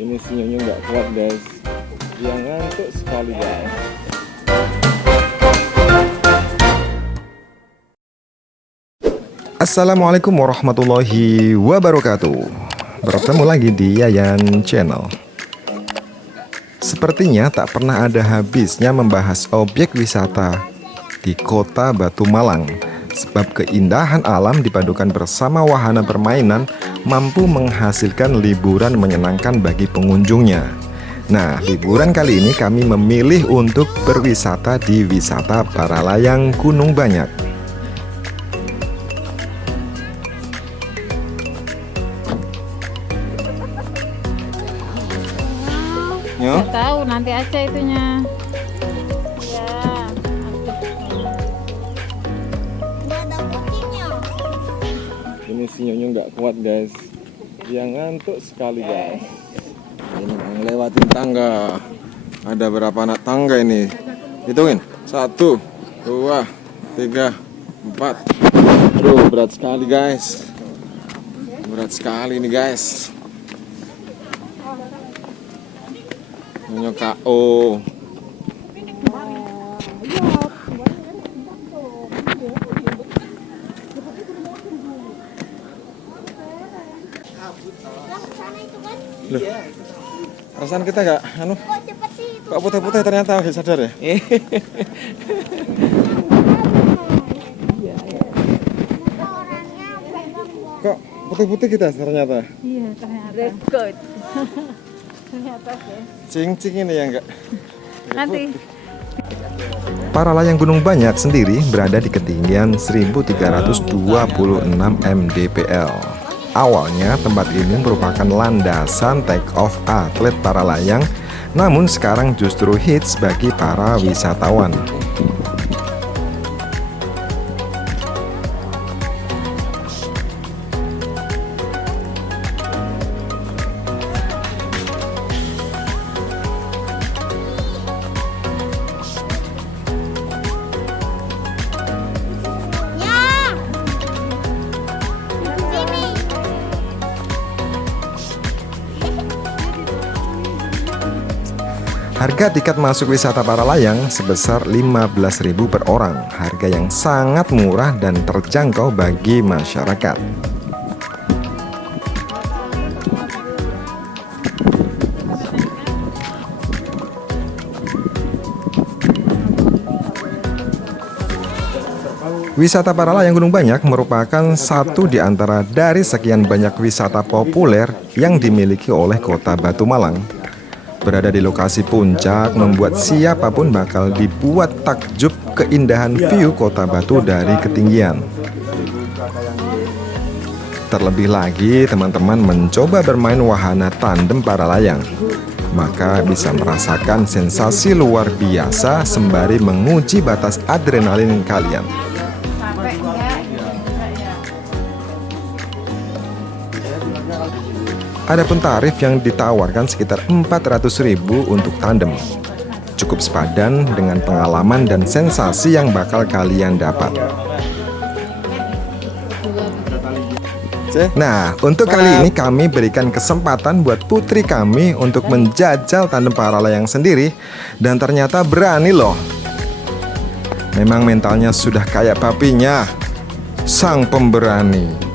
Ini sinyalnya nggak kuat guys, yang ngantuk sekali guys. Assalamualaikum warahmatullahi wabarakatuh. Bertemu lagi di Yayan Channel. Sepertinya tak pernah ada habisnya membahas objek wisata di kota Batu Malang. Sebab keindahan alam dipadukan bersama wahana permainan mampu menghasilkan liburan menyenangkan bagi pengunjungnya. Nah, liburan kali ini kami memilih untuk berwisata di wisata para layang Gunung Banyak. Nggak tahu, nanti aja itunya. Ya, Ini sinyalnya nggak kuat guys, yang ngantuk sekali guys. Ini ngelewatin tangga. Ada berapa anak tangga ini? Hitungin, 1, 2, 3, 4. Aduh, berat sekali guys. Berat sekali ini guys. Nyonya KO. Loh, perasaan kita gak kok putih-putih ternyata gak sadar ya? Kok putih-putih kita ternyata? iya ternyata. Record. Ternyata deh. Cing-cing ini ya enggak? Nanti. Para layang Gunung Banyak sendiri berada di ketinggian 1326 mdpl. Awalnya tempat ini merupakan landasan take off atlet para layang, namun sekarang justru hits bagi para wisatawan. Harga tiket masuk wisata para layang sebesar 15.000 per orang, harga yang sangat murah dan terjangkau bagi masyarakat. Wisata para layang Gunung Banyak merupakan satu di antara dari sekian banyak wisata populer yang dimiliki oleh kota Batu Malang. Berada di lokasi puncak membuat siapapun bakal dibuat takjub keindahan view kota Batu dari ketinggian. Terlebih lagi teman-teman mencoba bermain wahana tandem para layang, maka bisa merasakan sensasi luar biasa sembari menguji batas adrenalin kalian. Adapun tarif yang ditawarkan sekitar 400.000 untuk tandem. Cukup sepadan dengan pengalaman dan sensasi yang bakal kalian dapat. Nah, untuk kali ini kami berikan kesempatan buat putri kami untuk menjajal tandem para layang sendiri, dan ternyata berani loh. Memang mentalnya sudah kayak papinya, sang pemberani.